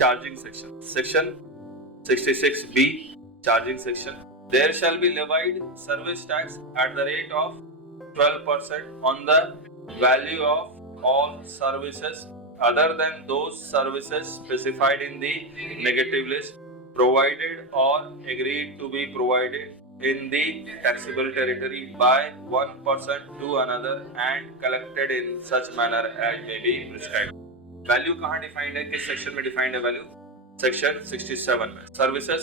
charging section. Section 66B, charging section. There shall be levied service tax at the rate of 12% on the value of all services other than those services specified in the negative list, provided or agreed to be provided in the taxable territory by one person to another and collected in such manner as may be prescribed. Value कहाँ defined है, किस section में defined है value? Section 67 में. Services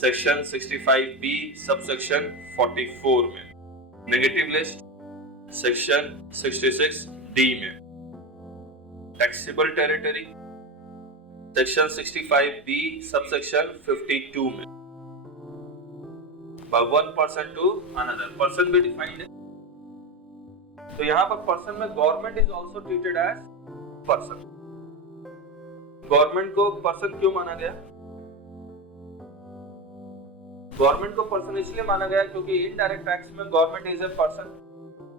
section 65B subsection 44 में. Negative list section 66D में. Taxable territory section 65B subsection 52 में. by one person to another. Person भी डिफाइंड है. तो यहाँ पर पर्सन में government is also treated as person. Government को पर्सन क्यों माना गया? गवर्नमेंट को पर्सन इसलिए माना गया क्योंकि इनडायरेक्ट टैक्स में government is a person.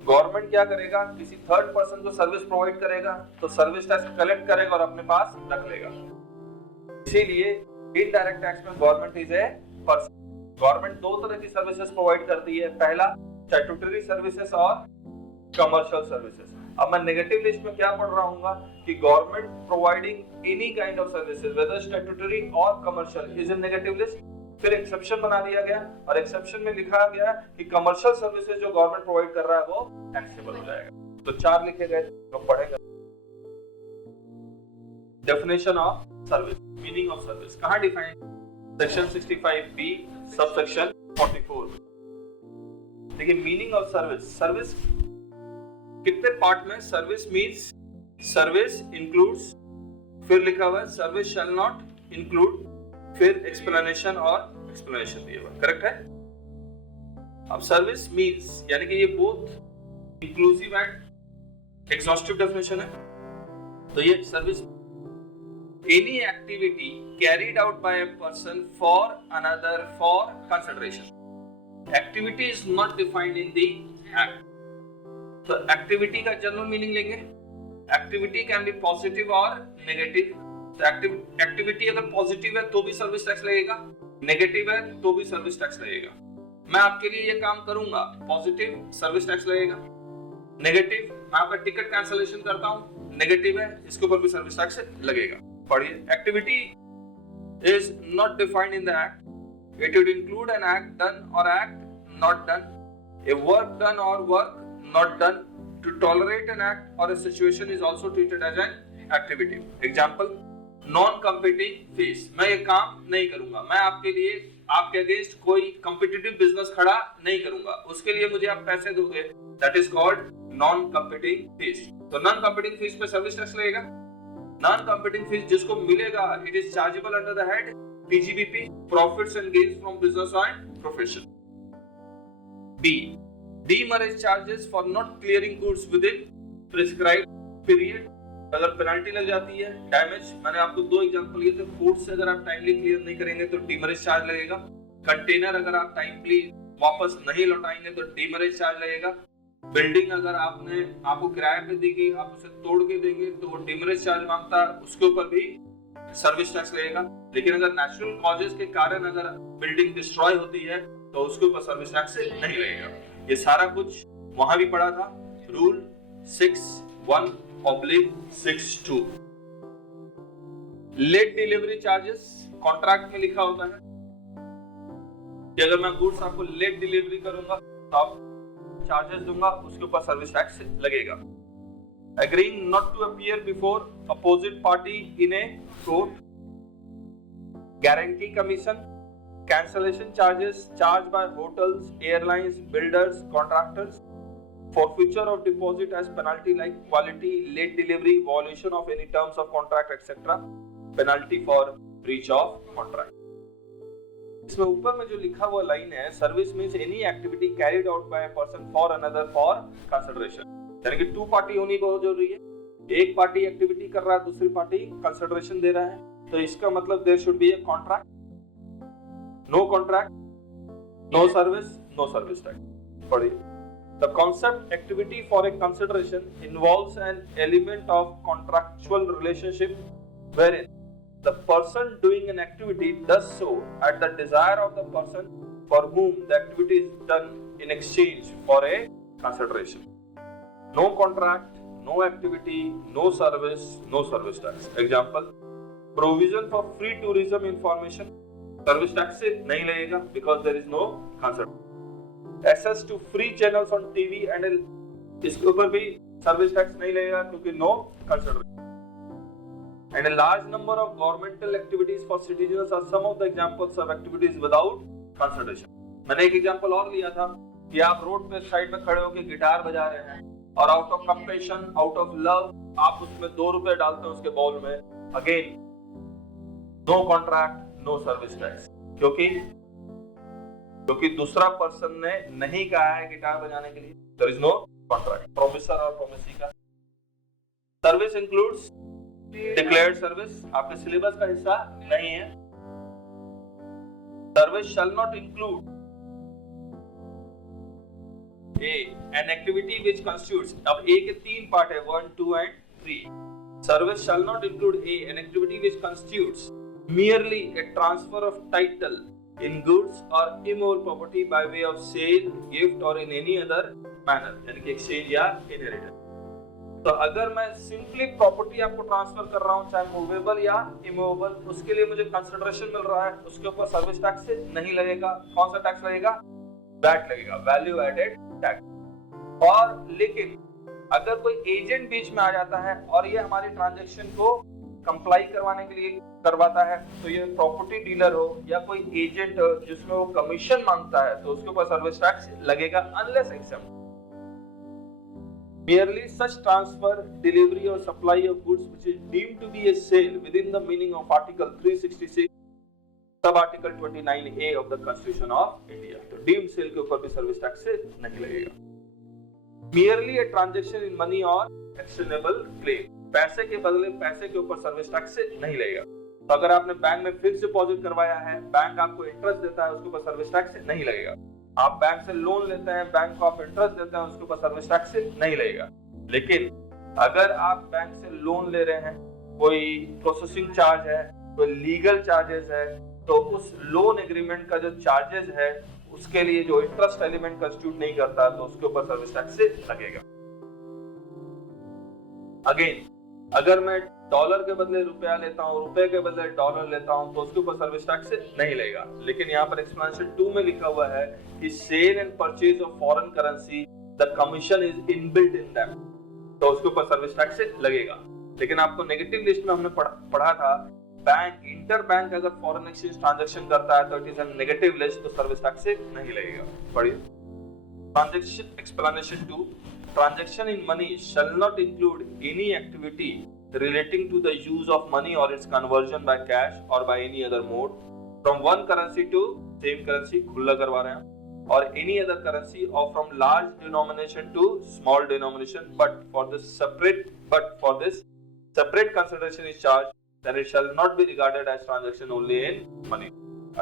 Government क्या करेगा, किसी थर्ड पर्सन को सर्विस प्रोवाइड करेगा तो सर्विस टैक्स कलेक्ट करेगा और अपने पास रख लेगा. इसीलिए इनडायरेक्ट टैक्स में government is a person. Government दो तरह की सर्विसेज प्रोवाइड करती है. पहला स्टैट्यूटरी सर्विसेज और कमर्शियल सर्विसेज. अब मैं नेगेटिव लिस्ट में क्या पढ़ रहा हूँ कि government providing any kind of services whether statutory और commercial is in negative list. फिर एक्सेप्शन बना दिया गया और एक्सेप्शन में लिखा गया कि कमर्शियल सर्विसेज जो गवर्नमेंट प्रोवाइड कर रहा है वो टैक्सेबल हो जाएगा. तो चार लिखे गए, लोग पढ़ेंगे. Definition of service, meaning of service कहाँ डिफाइन? Section 65B subsection 44. देखिए मीनिंग ऑफ सर्विस. सर्विस कितने पार्ट में? सर्विस मींस सर्विस इंक्लूड्स, फिर लिखा हुआ है सर्विस शैल नॉट इंक्लूड, फिर एक्सप्लेनेशन और एक्सप्लेनेशन दिया हुआ. करेक्ट है? अब सर्विस मींस यानी कि ये both inclusive and exhaustive definition है. तो ये service any activity carried out by a person for another for consideration. Activity is not defined in the act. तो एक्टिविटी का जनरल मीनिंग लेंगे. एक्टिविटी कैन बी पॉजिटिव और negative. तो activity अगर positive है तो भी सर्विस टैक्स लगेगा, नेगेटिव है तो भी सर्विस टैक्स लगेगा. मैं आपके लिए ये काम करूंगा, पॉजिटिव सर्विस टैक्स लगेगा. नेगेटिव मैं आपका टिकट कैंसिलेशन करता हूं, नेगेटिव है, इसके ऊपर भी सर्विस टैक्स लगेगा. पढ़िए. Activity is not defined in the act. It would include an act done और act not done, a work done और work not done. To tolerate an act or a situation is also treated as an activity. Example, non-competing fees. मैं ये काम नहीं करूंगा, मैं आपके लिए आपके अगेंस्ट कोई competitive business खड़ा नहीं करूंगा, उसके लिए मुझे आप पैसे दोगे. That is called non-competing fees. तो non-competing fees पे सर्विस टैक्स लगेगा. Non-competing fees जिसको मिलेगा it is chargeable under the head PGBP, profits and gains from business and profession. B, Demurrage charges for not clearing goods within prescribed period. अगर penalty लग जाती है, damage, मैंने आपको दो एग्जांपल दिए थे. फूड से अगर आप टाइमली क्लियर नहीं करेंगे तो डीमरेज चार्ज लगेगा. कंटेनर अगर आप टाइमली वापस नहीं लौटाएंगे तो डीमरेज चार्ज लगेगा. बिल्डिंग अगर आपको किराए पे दी गई, आप उसे तोड़ के देंगे तो वो डीमरेज चार्ज मांगता है, उसके ऊपर भी सर्विस टैक्स लगेगा. लेकिन अगर नेचुरल कॉजेस के कारण अगर बिल्डिंग डिस्ट्रॉय होती है तो उसके ऊपर सर्विस टैक्स नहीं लगेगा. ये सारा कुछ वहां भी पढ़ा था. Rule 61/62. Late delivery charges contract में लिखा होता है कि अगर मैं गुड्स आपको लेट डिलीवरी करूंगा तो आप चार्जेस दूंगा, उसके ऊपर सर्विस टैक्स लगेगा. Agreeing not to appear before opposite party in a court. Guarantee commission, cancellation charges charged by hotels, airlines, builders, contractors, forfeiture of deposit as penalty like quality, late delivery, violation of any terms of contract, etc. Penalty for breach of contract. इसमें ऊपर में जो लिखा हुआ line है, service means any activity carried out by a person for another for consideration. यानी कि to party होनी बहुत जरूरी है. एक पार्टी एक्टिविटी कर रहा है, दूसरी पार्टी कंसिडरेशन दे रहा है. तो इसका मतलब there should be a contract. No contract, no service, no service tax. पढ़िए. The concept activity for a consideration involves an element of contractual relationship wherein the person doing an activity does so at the desire of the person for whom the activity is done in exchange for a consideration. No contract, no activity, no service tax. Example, provision for free tourism information, service tax से नहीं लगेगा because there is no consideration. Access to free channels on TV and इसके ऊपर भी service tax नहीं लगेगा क्योंकि no consideration. And a large number of governmental activities for citizens are some of the examples of activities without consideration. मैंने एक example और लिया था कि आप रोड पे साइड में खड़े होकर गिटार बजा रहे हैं और out of compassion, out of love आप उसमें 2 रुपए डालते हैं उसके बाउल में. Again no contract, no service tax, क्योंकि दूसरा पर्सन ने नहीं कहा है गिटार बजाने के लिए. There is no contract. Promisor और प्रोमिसी का. सर्विस इंक्लूड्स डिक्लेयर्ड सर्विस, आपके सिलेबस का हिस्सा नहीं है. Service shall not include an activity which constitutes, अब A के 3 पार्ट है 1, 2 and 3. Service shall not include an activity which constitutes merely a transfer of title in goods or immovable property by way of sale, gift or in any other manner, यानी कि exchange या inheritance. तो अगर मैं simply property आपको transfer कर रहा हूँ, चाहे मूवेबल या इमूवेबल, उसके लिए मुझे कंसिडरेशन मिल रहा है, उसके ऊपर सर्विस टैक्स नहीं लगेगा. कौन सा टैक्स लगेगा? वैट लगेगा, वैल्यू एडेड टैक्स. और लेकिन अगर कोई एजेंट बीच में आ जाता है और ये हमारी ट्रांजैक्शन को कंप्लाई करवाने के लिए करवाता है, तो ये प्रॉपर्टी डीलर हो या कोई एजेंट हो जिसमें वो कमीशन मांगता है, तो उसके ऊपर सर्विस टैक्स लगेगा unless except. Merely such transfer, delivery or supply of goods which is deemed to be a sale within the meaning of Article 366, Sub-Article 29A of the Constitution of India. तो deemed sale के ऊपर भी service tax नहीं लगेगा. Merely a transaction in money or exchangeable claim, पैसे के बदले पैसे के ऊपर सर्विस टैक्स नहीं लगेगा. तो अगर आपने बैंक में फिक्स डिपॉजिट करवाया है, बैंक आपको इंटरेस्ट देता है, उसके ऊपर सर्विस टैक्स नहीं लगेगा. आप बैंक से लोन लेते हैं, बैंक को आप इंटरेस्ट देते हैं, उसके ऊपर सर्विस टैक्स नहीं लगेगा. लेकिन अगर आप बैंक से लोन ले रहे हैं, कोई प्रोसेसिंग चार्ज है, कोई लीगल चार्जेस है, तो उस लोन एग्रीमेंट का जो चार्जेस है उसके लिए जो इंटरेस्ट एलिमेंट कंस्टिट्यूट नहीं करता, तो उसके ऊपर सर्विस टैक्स लगेगा. अगेन अगर मैं डॉलर के बदले रुपया लेता हूँ, रुपए के बदले डॉलर लेता हूँ, तो उसके ऊपर सर्विस टैक्स नहीं लगेगा. लेकिन यहाँ पर एक्सप्लेनेशन 2 में लिखा हुआ है कि sale and purchase of foreign currency the commission is inbuilt in them, तो उसके ऊपर सर्विस टैक्स लगेगा. लेकिन आपको नेगेटिव लिस्ट में हमने पढ़ा था, बैंक इंटर बैंक अगर फॉरेन एक्सचेंज ट्रांजैक्शन करता है तो it is a negative list, तो सर्विस टैक्स नहीं लगेगा. पढ़िए transaction explanation 2. Transaction in money shall not include any activity relating to the use of money or its conversion by cash or by any other mode from one currency to same currency, खुला करवा रहे हैं, or any other currency or from large denomination to small denomination, but for this separate consideration is charged, then it shall not be regarded as transaction only in money.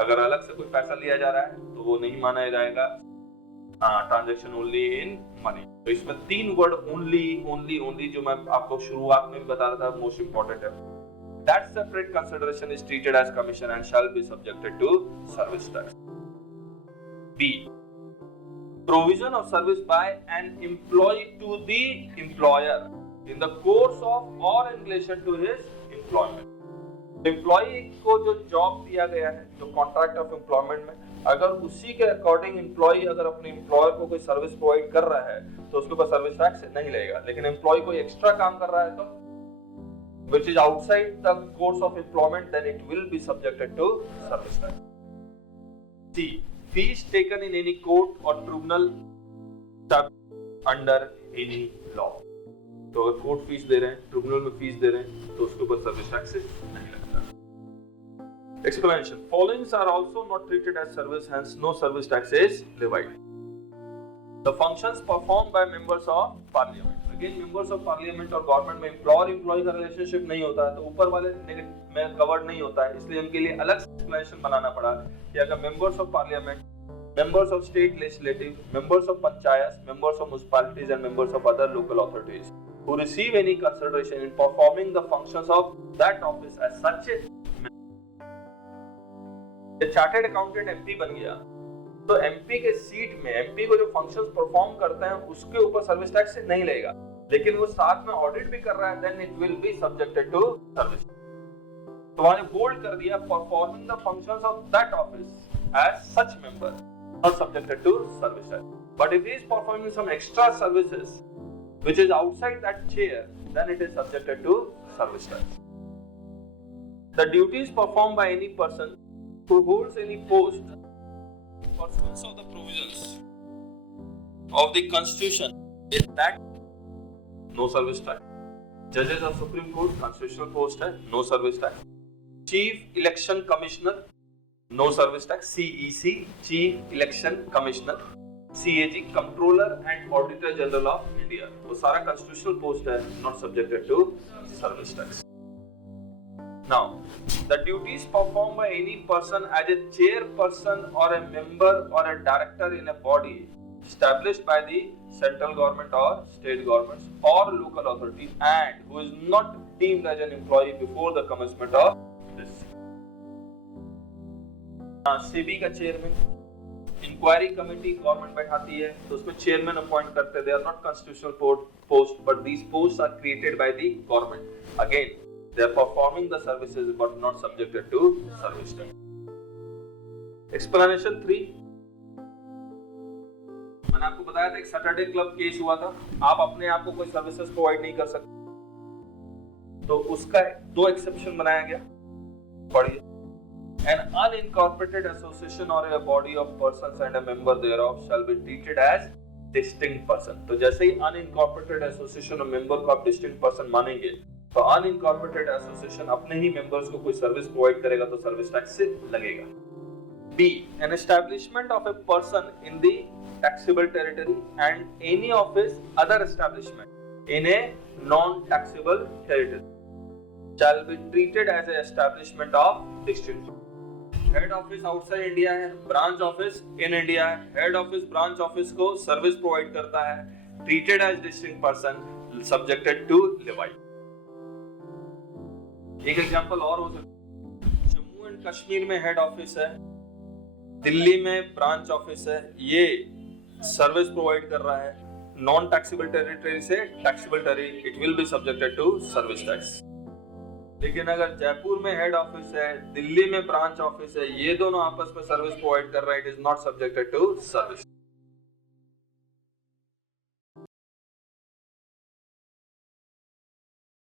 अगर अलग से कोई पैसा लिया जा रहा है तो वो नहीं माना जाएगा ट्रांजैक्शन ओनली इन मनी. तो इसमें 3 वर्ड ओनली जो मैं आपको शुरुआत में भी बता रहा था, मोस्ट इंपॉर्टेंट है. That separate consideration is treated as commission and shall be subjected to service tax. B provision of service by an employ to the employer in the course of और in relation to his employment. Employ को जो job दिया गया है, जो contract of employment में, अगर उसी के अकॉर्डिंग एम्प्लॉय अगर अपने एम्प्लॉयर को कोई सर्विस प्रोवाइड कर रहा है तो उसके ऊपर सर्विस टैक्स नहीं लगेगा. लेकिन एम्प्लॉय कोई एक्स्ट्रा काम कर रहा है तो which is outside the course of employment, then it will be subjected to service tax. C. Fees taken in any court or tribunal under any law. तो अगर कोर्ट फीस दे रहे हैं, ट्रिब्यूनल में फीस दे रहे हैं, तो उसके ऊपर सर्विस टैक्स नहीं लगता. Explanation. Followings are also not treated as service, hence no service tax is levied. The functions performed by members of parliament. Again, members of parliament और गवर्नमेंट में एम्प्लॉयर-एम्प्लॉय का रिलेशनशिप नहीं होता है, तो ऊपर वाले में कवर्ड नहीं होता है, इसलिए उनके लिए अलग एक्सप्लेनेशन बनाना पड़ा कि अगर members of parliament, members of state legislative, members of panchayats, members of municipalities and members of other local authorities who receive any consideration in performing the functions of that office as such chartered accountant MP बन गया तो MP के seat में MP को जो functions perform करते हैं उसके ऊपर सर्विस टैक्स नहीं लगेगा, लेकिन वो साथ में ऑडिट भी कर रहा है, then it will be subjected to service. तो वहां बोल्ड कर दिया performing the functions of that office as such member not subjected to service tax, but if he is performing some extra services which is outside that chair, then it is subjected to service tax. The duties performed by any person who holds any post pursuant of the provisions of the Constitution is that no service tax. Judges of Supreme Court constitutional post है, no service tax. Chief Election Commissioner, no service tax. CEC, Chief Election Commissioner. CAG, Controller and Auditor General of India. वो सारा constitutional post है, not subjected to service tax. Now, the duties performed by any person as a chairperson or a member or a director in a body established by the central government or state governments or local authority and who is not deemed as an employee before the commencement of this. SEBI का chairman, inquiry committee government बैठाती है तो उसमें chairman appoint करते हैं, they are not constitutional post but these posts are created by the government. Again, they are performing the services but not subjected to service tax. Explanation 3, मैंने आपको बताया था एक सैटरडे क्लब केस हुआ था, आप अपने आप को कोई सर्विसेज प्रोवाइड नहीं कर सकते तो उसका 2 एक्सेप्शन बनाया गया। पढ़िए, an unincorporated association or a body of persons and a member thereof shall be treated as distinct person। तो जैसे ही unincorporated association और member को आप distinct person मानेंगे तो अनइनकॉर्पोरेटेड एसोसिएशन अपने ही मेंबर्स को कोई सर्विस प्रोवाइड करेगा तो सर्विस टैक्स से लगेगा। B, an establishment of a person in the taxable territory and any of his other establishment in a non taxable territory shall be treated as a establishment of district. Head office outside India है, branch office in India है, head office branch office को service provide करता है, treated as distinct person subjected to levy. एक example और हो सकता है, जम्मू एंड कश्मीर में हेड ऑफिस है, दिल्ली में ब्रांच ऑफिस है, ये सर्विस प्रोवाइड कर रहा है नॉन टैक्सेबल टेरिटरी से taxable territory, it will be subjected to service tax. लेकिन अगर जयपुर में हेड ऑफिस है, दिल्ली में ब्रांच ऑफिस है, ये दोनों आपस में सर्विस प्रोवाइड कर रहे हैं, it is not subjected to service.